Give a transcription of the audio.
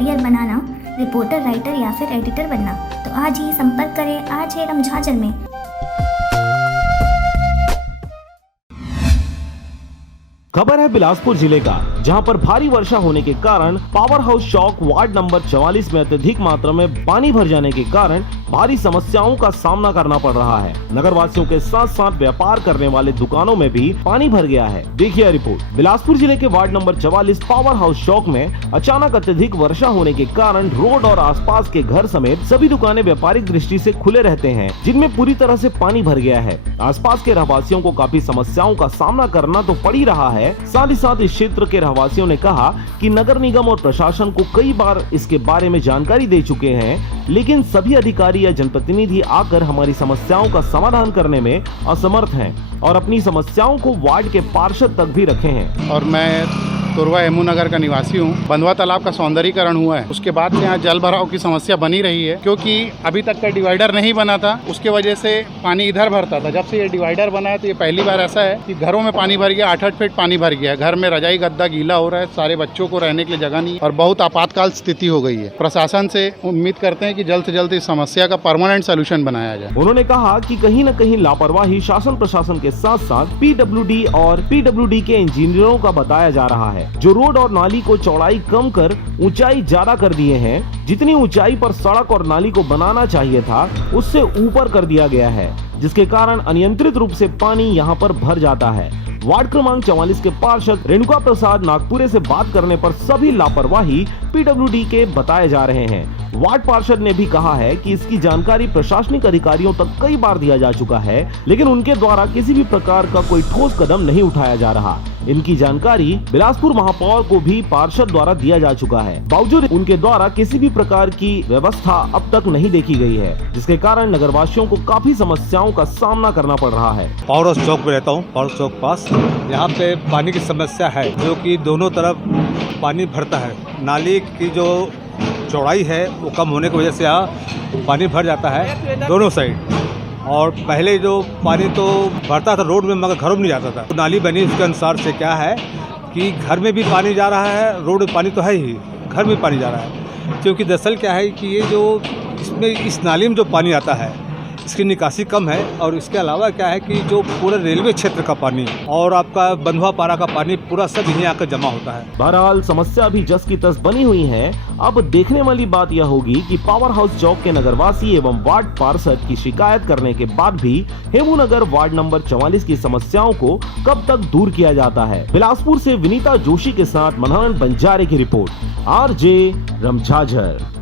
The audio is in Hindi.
करियर बनाना, रिपोर्टर, राइटर या फिर एडिटर बनना, तो आज ही संपर्क करें आज है रमझाझर में। खबर है बिलासपुर जिले का, जहां पर भारी वर्षा होने के कारण पावर हाउस चौक वार्ड नंबर 44 में अत्यधिक मात्रा में पानी भर जाने के कारण भारी समस्याओं का सामना करना पड़ रहा है। नगर वासियों के साथ साथ व्यापार करने वाले दुकानों में भी पानी भर गया है। देखिए रिपोर्ट। बिलासपुर जिले के वार्ड नंबर 44 पावर हाउस चौक में अचानक अत्यधिक वर्षा होने के कारण रोड और आसपास के घर समेत सभी दुकानें व्यापारिक दृष्टि से खुले रहते हैं, जिनमें पूरी तरह से पानी भर गया है। आसपास के रहवासियों को काफी समस्याओं का सामना करना तो पड़ ही रहा है। साथ ही साथ इस क्षेत्र के रहवासियों ने कहा कि नगर निगम और प्रशासन को कई बार इसके बारे में जानकारी दे चुके हैं, लेकिन सभी अधिकारी या जनप्रतिनिधि आकर हमारी समस्याओं का समाधान करने में असमर्थ हैं और अपनी समस्याओं को वार्ड के पार्षद तक भी रखे हैं। और मैं तुरवा एमू नगर का निवासी हूँ। बंधवा तालाब का सौंदर्यीकरण हुआ है, उसके बाद से यहाँ जल भराव की समस्या बनी रही है, क्योंकि अभी तक का डिवाइडर नहीं बना था। उसके वजह से पानी इधर भरता था। जब से ये डिवाइडर बना है तो ये पहली बार ऐसा है कि घरों में पानी भर गया, 8-8 फीट पानी भर गया। घर में रजाई गद्दा गीला हो रहा है, सारे बच्चों को रहने के लिए जगह नहीं और बहुत आपातकाल स्थिति हो गई है। प्रशासन से उम्मीद करते हैं कि जल्द से जल्द इस समस्या का परमानेंट सोल्यूशन बनाया जाए। उन्होंने कहा कि कहीं न कहीं लापरवाही शासन प्रशासन के साथ साथ PWD और PWD के इंजीनियरों का बताया जा रहा है, जो रोड और नाली को चौड़ाई कम कर ऊंचाई ज्यादा कर दिए हैं। जितनी ऊंचाई पर सड़क और नाली को बनाना चाहिए था, उससे ऊपर कर दिया गया है, जिसके कारण अनियंत्रित रूप से पानी यहां पर भर जाता है। वार्ड क्रमांक 44 के पार्षद रेणुका प्रसाद नागपुरे से बात करने पर सभी लापरवाही PWD के बताए जा रहे हैं। वार्ड पार्षद ने भी कहा है कि इसकी जानकारी प्रशासनिक अधिकारियों तक कई बार दिया जा चुका है, लेकिन उनके द्वारा किसी भी प्रकार का कोई ठोस कदम नहीं उठाया जा रहा। इनकी जानकारी बिलासपुर महापौर को भी पार्षद द्वारा दिया जा चुका है, बावजूद उनके द्वारा किसी भी प्रकार की व्यवस्था अब तक नहीं देखी गई है, जिसके कारण नगरवासियों को काफी समस्याओं का सामना करना पड़ रहा है। पावर हाउस चौक में रहता हूँ। पावर हाउस चौक पास यहाँ पे पानी की समस्या है, जो कि दोनों तरफ पानी भरता है। नाली की जो चौड़ाई है वो कम होने की वजह से यहाँ पानी भर जाता है दोनों साइड। और पहले जो पानी तो भरता था रोड में, मगर घरों में नहीं जाता था। तो नाली बनी, उसके अनुसार से क्या है कि घर में भी पानी जा रहा है, रोड में पानी तो है ही, घर में पानी जा रहा है। क्योंकि दरअसल क्या है कि ये जो इसमें इस नाली में जो पानी आता है इसकी निकासी कम है, और इसके अलावा क्या है कि जो पूरा रेलवे क्षेत्र का पानी और आपका बंधवा पारा का पानी पूरा सब यहीं आकर जमा होता है। बहरहाल समस्या भी जस की तस बनी हुई है। अब देखने वाली बात यह होगी कि पावर हाउस चौक के नगरवासी एवं वार्ड पार्षद की शिकायत करने के बाद भी हेमू नगर वार्ड नंबर 44 की समस्याओं को कब तक दूर किया जाता है। बिलासपुर से विनीता जोशी के साथ मनोहर बंजारे की रिपोर्ट, RJ रमझाझर।